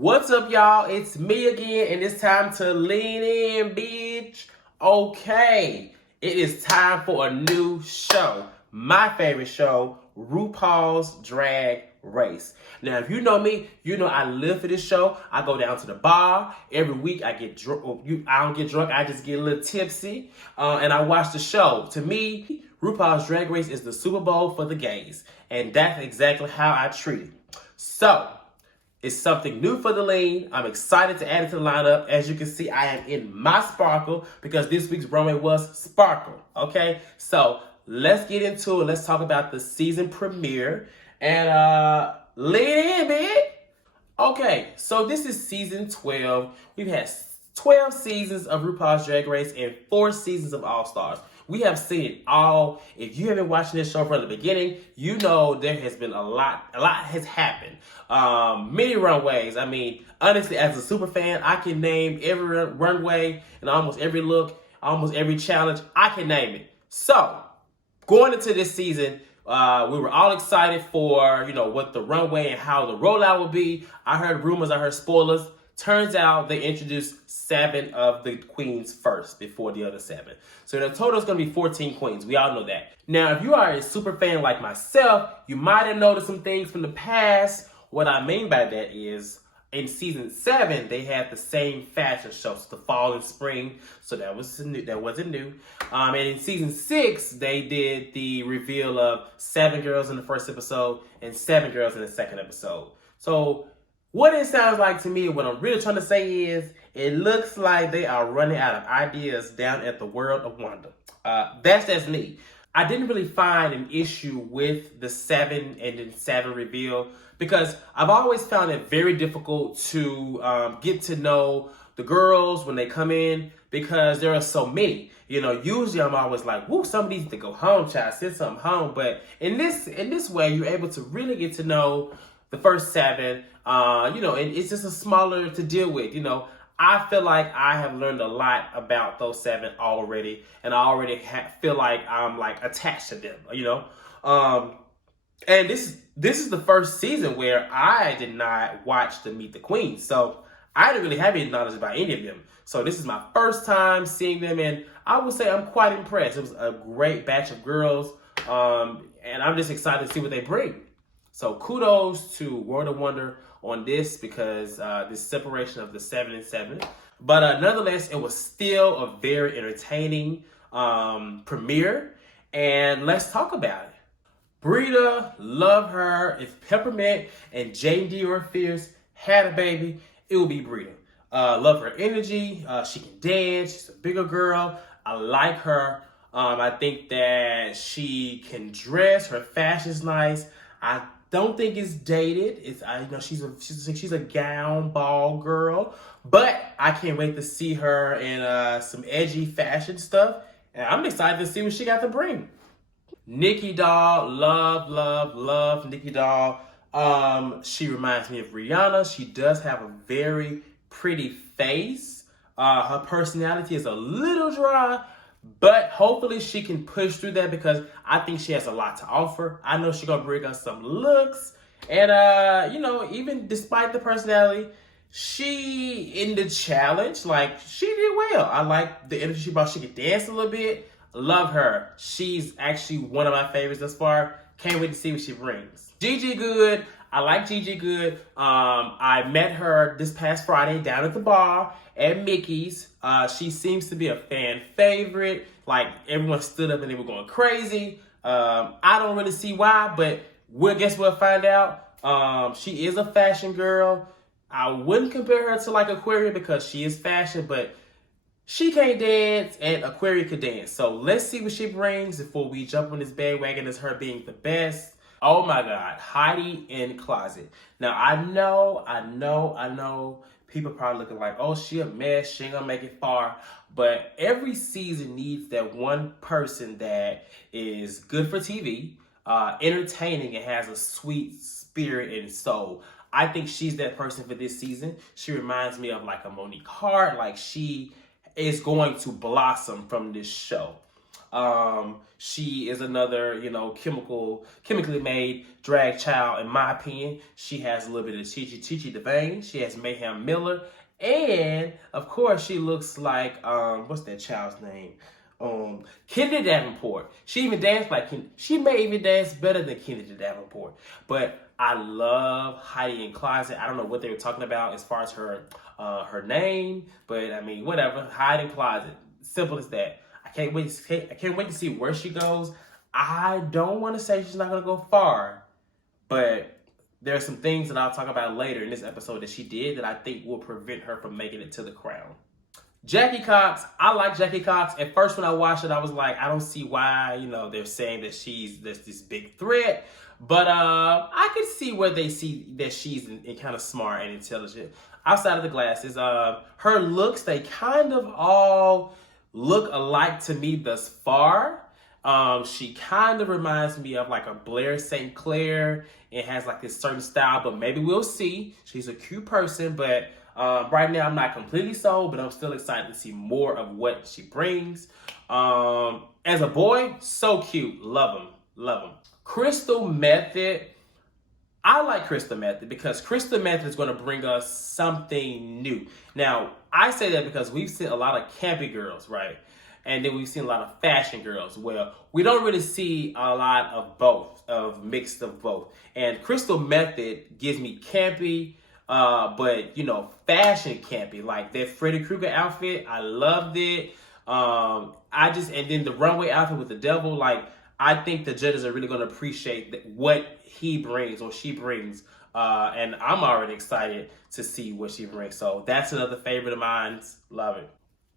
What's up, y'all? It's me again, and it's time to lean in, bitch. Okay, it is time for a new show. My favorite show, RuPaul's Drag Race. Now, if you know me, you know I live for this show. I go down to the bar every week. I get drunk. I don't get drunk. I just get a little tipsy, and I watch the show. To me, RuPaul's Drag Race is the Super Bowl for the gays, and that's exactly how I treat it. So, it's something new for the lean. I'm excited to add it to the lineup. As you can see, I am in my sparkle because this week's runway was sparkle. Okay, so let's get into it. Let's talk about the season premiere and lean in, bitch. Okay, so this is season 12. We've had 12 seasons of RuPaul's Drag Race and 4 seasons of All Stars. We have seen it all. If you have been watching this show from the beginning, you know there has been a lot has happened. Many runways. I mean, honestly, as a super fan, I can name every runway and almost every look, almost every challenge. I can name it. So, going into this season, we were all excited for, what the runway and how the rollout would be. I heard rumors, I heard spoilers. Turns out they introduced 7 of the queens first before the other 7. So the total is going to be 14 queens. We all know that. Now, if you are a super fan like myself, you might have noticed some things from the past. What I mean by that is, in season 7, they had the same fashion shows, the fall and spring. So that wasn't new. And in season 6, they did the reveal of 7 girls in the first episode and 7 girls in the second episode. So what it sounds like to me, what I'm really trying to say is, it looks like they are running out of ideas down at the World of Wonder. That's just me. I didn't really find an issue with the 7 and then 7 reveal because I've always found it very difficult to get to know the girls when they come in because there are so many. Usually I'm always like, woo, somebody needs to go home, child, send something home. But in this way, you're able to really get to know the first 7, and it's just a smaller to deal with. I feel like I have learned a lot about those 7 already, and I already feel like I'm like attached to them. And this is the first season where I did not watch the Meet the Queens, so I didn't really have any knowledge about any of them. So this is my first time seeing them, and I would say I'm quite impressed. It was a great batch of girls, and I'm just excited to see what they bring. So kudos to World of Wonder on this because this separation of the 7 and 7. But nonetheless, it was still a very entertaining premiere. And let's talk about it. Brita, love her. If Peppermint and Jane Dior Fierce had a baby, it would be Brita. Love her energy. She can dance. She's a bigger girl. I like her. I think that she can dress. Her fashion's nice. I don't think it's dated. She's a gown ball girl, but I can't wait to see her in some edgy fashion stuff, and I'm excited to see what she got to bring. Nicki Doll, love Nicki Doll. She reminds me of Rihanna. She does have a very pretty face. Her personality is a little dry, but hopefully she can push through that because I think she has a lot to offer. I know she's going to bring us some looks. And, even despite the personality, she, in the challenge, she did well. I like the energy she brought. She could dance a little bit. Love her. She's actually one of my favorites thus far. Can't wait to see what she brings. Gigi Good. I like Gigi Good. I met her this past Friday down at the bar at Mickey's. She seems to be a fan favorite. Everyone stood up and they were going crazy. I don't really see why, but we'll find out. She is a fashion girl. I wouldn't compare her to Aquaria because she is fashion, but she can't dance and Aquaria could dance. So let's see what she brings before we jump on this bandwagon as her being the best. Oh my God, Heidi in Closet. Now I know people probably looking like, oh, she a mess, she ain't gonna make it far. But every season needs that one person that is good for TV, entertaining, and has a sweet spirit and soul. I think she's that person for this season. She reminds me of a Monique Hart. She is going to blossom from this show. She is another, chemically made drag child. In my opinion, she has a little bit of Chi Devane. She has Mayhem Miller, and of course, she looks like what's that child's name? Kennedy Davenport. She even danced like she may even dance better than Kennedy Davenport. But I love Heidi in Closet. I don't know what they were talking about as far as her name, but I mean whatever. Heidi in Closet. Simple as that. I can't wait to see where she goes. I don't want to say she's not gonna go far, but there are some things that I'll talk about later in this episode that she did that I think will prevent her from making it to the crown. Jackie Cox, I like Jackie Cox. At first when I watched it, I was like, I don't see why, they're saying that she's this big threat. But I can see where they see that she's kind of smart and intelligent. Outside of the glasses, her looks, they kind of all look alike to me thus far. She kind of reminds me of like a Blair St. Clair. It has like this certain style, but maybe we'll see. She's a cute person, but right now I'm not completely sold, but I'm still excited to see more of what she brings. As a boy, so cute. Love him. Crystal Method. I like Crystal Method because Crystal Method is going to bring us something new. Now, I say that because we've seen a lot of campy girls, right? And then we've seen a lot of fashion girls. Well, we don't really see a lot of both, mixed of both. And Crystal Method gives me campy, but fashion campy. Like that Freddy Krueger outfit, I loved it. And then the runway outfit with the devil, like I think the judges are really going to appreciate what he brings or she brings. And I'm already excited to see what she brings. So that's another favorite of mine. Love it.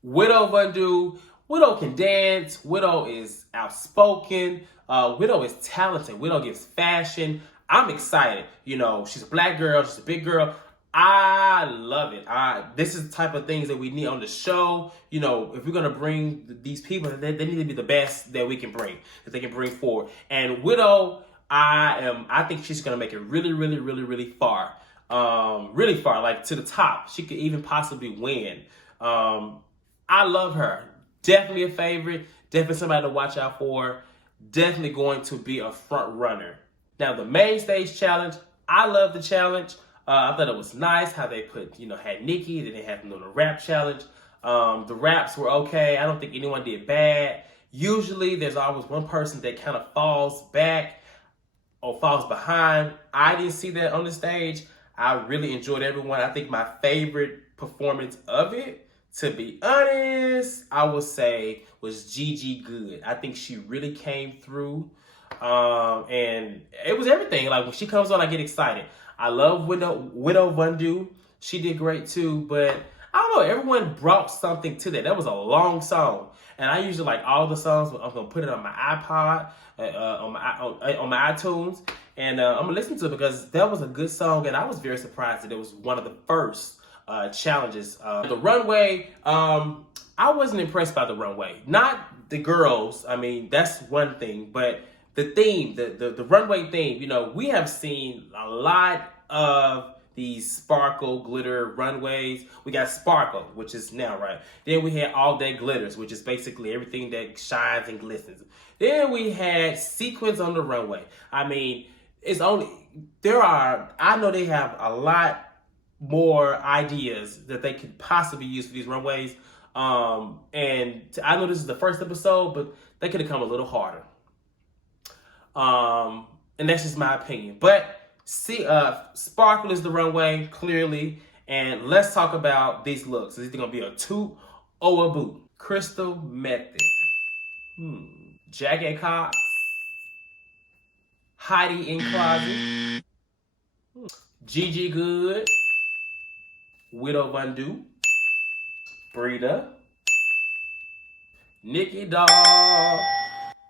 Widow Von'Du. Widow can dance. Widow is outspoken. Widow is talented. Widow gives fashion. I'm excited. She's a black girl. She's a big girl. I love it. This is the type of things that we need on the show. If we're going to bring these people, they need to be the best that we can bring, that they can bring forward. And Widow, I think she's going to make it really, really, really, really far. Really far, like to the top. She could even possibly win. I love her. Definitely a favorite. Definitely somebody to watch out for. Definitely going to be a front runner. Now, the main stage challenge. I love the challenge. I thought it was nice how they had Nicki, then they had them doing a rap challenge. The raps were okay. I don't think anyone did bad. Usually, there's always one person that kind of falls back or falls behind. I didn't see that on the stage. I really enjoyed everyone. I think my favorite performance of it, to be honest, I would say was Gigi Good. I think she really came through. And it was everything. Like when she comes on, I get excited. I love Widow Von'Du. She did great too, but I don't know. Everyone brought something to that. That was a long song, and I usually like all the songs. I'm gonna put it on my iPod, on my iTunes, and I'm gonna listen to it because that was a good song, and I was very surprised that it was one of the first challenges. The runway, I wasn't impressed by the runway. Not the girls. I mean, that's one thing, but the theme, the runway theme, we have seen a lot of these sparkle glitter runways. We got Sparkle, which is now, right? Then we had All Day Glitters, which is basically everything that shines and glistens. Then we had Sequins on the runway. I mean, I know they have a lot more ideas that they could possibly use for these runways. And I know this is the first episode, but they could have come a little harder. And that's just my opinion. But Sparkle is the runway, clearly. And let's talk about these looks. Is it going to be a toot or a boot? Crystal Method. Jackie Cox. Heidi in Closet. Gigi Good. Widow Von'Du. Brita. Nicki Dog.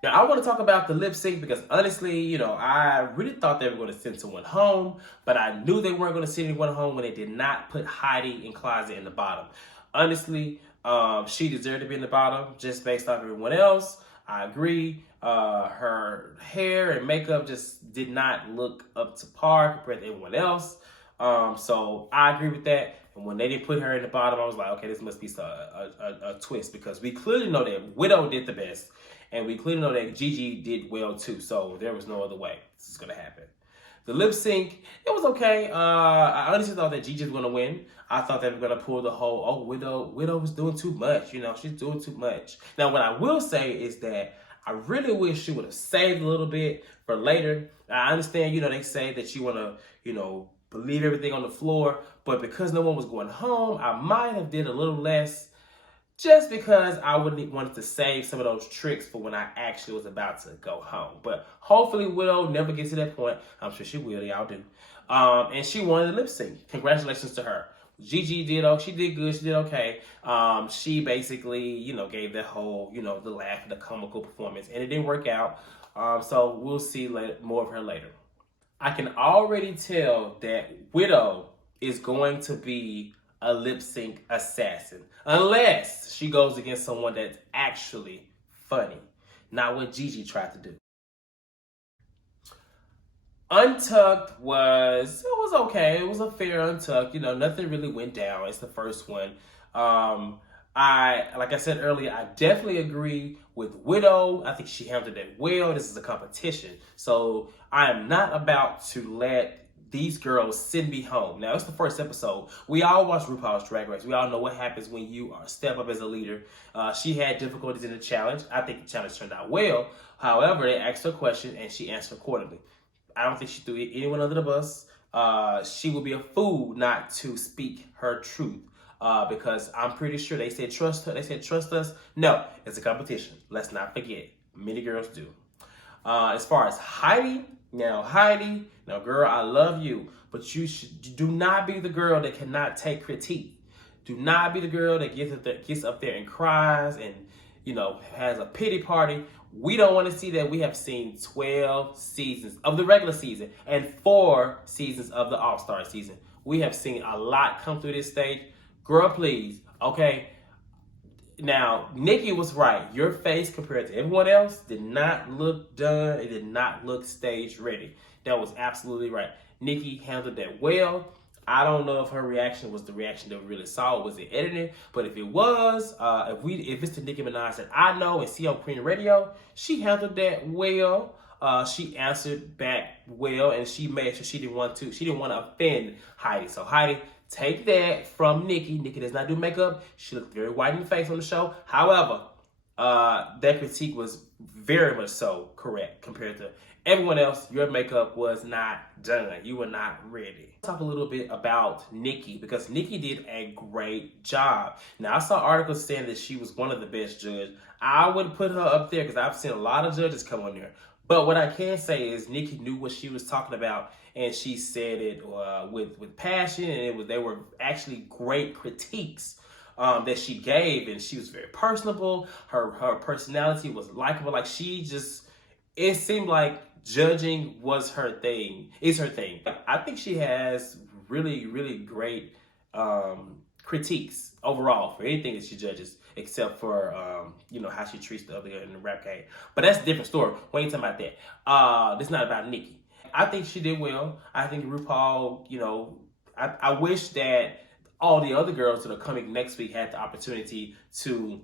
Now, I want to talk about the lip sync because honestly, I really thought they were going to send someone home, but I knew they weren't going to send anyone home when they did not put Heidi in Closet in the bottom. Honestly, she deserved to be in the bottom just based off everyone else. I agree. Her hair and makeup just did not look up to par compared to everyone else. So I agree with that. And when they didn't put her in the bottom, I was like, okay, this must be a twist, because we clearly know that Widow did the best, and we clearly know that Gigi did well too. So there was no other way this is gonna happen. The lip sync, it was okay. I honestly thought that Gigi was gonna win. I thought they were gonna pull the whole, oh, Widow was doing too much. She's doing too much. Now, what I will say is that I really wish she would have saved a little bit for later. I understand, they say that you wanna, believe everything on the floor, but because no one was going home, I might have did a little less, just because I wanted to save some of those tricks for when I actually was about to go home. But hopefully Widow never gets to that point. I'm sure she will. Y'all do. And she won the lip sync. Congratulations to her. Gigi she did good. She did okay. She basically, gave that whole, the laugh and the comical performance, and it didn't work out. So we'll see more of her later. I can already tell that Widow is going to be a lip sync assassin, unless she goes against someone that's actually funny, not what Gigi tried to do. Untucked was okay. It was a fair Untucked. Nothing really went down. It's the first one. Like I said earlier, I definitely agree with Widow. I think she handled it well. This is a competition, so I am not about to let these girls send me home. Now, it's the first episode. We all watch RuPaul's Drag Race. We all know what happens when you step up as a leader. She had difficulties in the challenge. I think the challenge turned out well. However, they asked her a question, and she answered accordingly. I don't think she threw anyone under the bus. She would be a fool not to speak her truth, because I'm pretty sure they said trust her. They said trust us. No, it's a competition. Let's not forget. Many girls do. As far as Heidi, girl, I love you, but you do not be the girl that cannot take critique. Do not be the girl that gets up there and cries and, has a pity party. We don't want to see that. We have seen 12 seasons of the regular season and 4 seasons of the All-Star season. We have seen a lot come through this stage. Girl, please, okay? Now, Nicki was right. Your face compared to everyone else did not look done. It did not look stage ready. That was absolutely right. Nicki handled that well. I don't know if her reaction was the reaction that we really saw. Was it edited? But if it was, if it's the Nicki Minaj that I know and see on Queen Radio, she handled that well. She answered back well, and she made sure she didn't want to offend Heidi. So Heidi, take that from Nicki. Nicki does not do makeup. She looked very white in the face on the show. However, that critique was very much so correct compared to everyone else. Your makeup was not done. You were not ready. Talk a little bit about Nicki, because Nicki did a great job. Now, I saw articles saying that she was one of the best judges. I would put her up there because I've seen a lot of judges come on there. But what I can say is Nicki knew what she was talking about, and she said it with passion, and they were actually great critiques that she gave, and she was very personable. Her personality was likable. Like, it seemed like judging was her thing. Is her thing. I think she has really, really great critiques overall for anything that she judges, except for how she treats the other girl in the rap game. But that's a different story. We ain't talking about that. This is not about Nicki. I think she did well. I think RuPaul, I wish that all the other girls that are coming next week had the opportunity to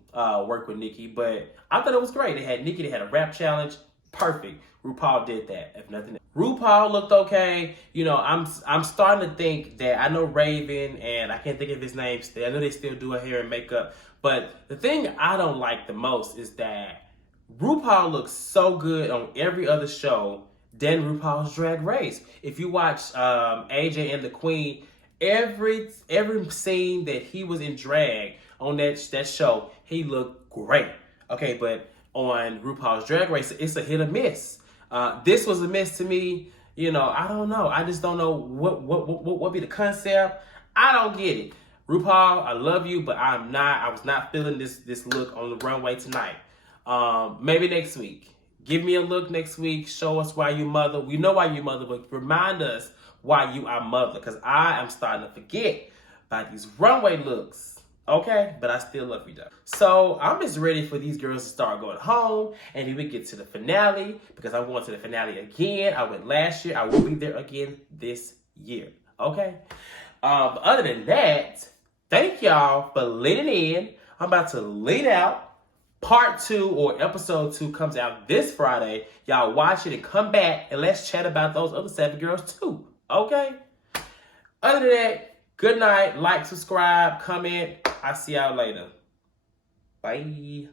work with Nicki, but I thought it was great. They had Nicki, they had a rap challenge. Perfect. RuPaul did that, if nothing else. RuPaul looked okay. I'm starting to think that I know Raven, and I can't think of his name still. I know they still do her hair and makeup, but the thing I don't like the most is that RuPaul looks so good on every other show than RuPaul's Drag Race. If you watch AJ and the Queen, every scene that he was in drag on that show, he looked great. Okay, but on RuPaul's Drag Race, it's a hit or miss. This was a miss to me. I don't know. I just don't know what be the concept. I don't get it. RuPaul, I love you, but I was not feeling this look on the runway tonight. Maybe next week. Give me a look next week. Show us why you mother. We know why you mother, but remind us why you are mother, because I am starting to forget about these runway looks. Okay, but I still love you though. So I'm just ready for these girls to start going home, and then we get to the finale, because I'm going to the finale again. I went last year. I will be there again this year. Okay. But other than that, thank y'all for leaning in. I'm about to lean out. Part 2 or episode 2 comes out this Friday. Y'all watch it and come back and let's chat about those other 7 girls too. Okay? Other than that, good night. Like, subscribe, comment. I'll see y'all later. Bye.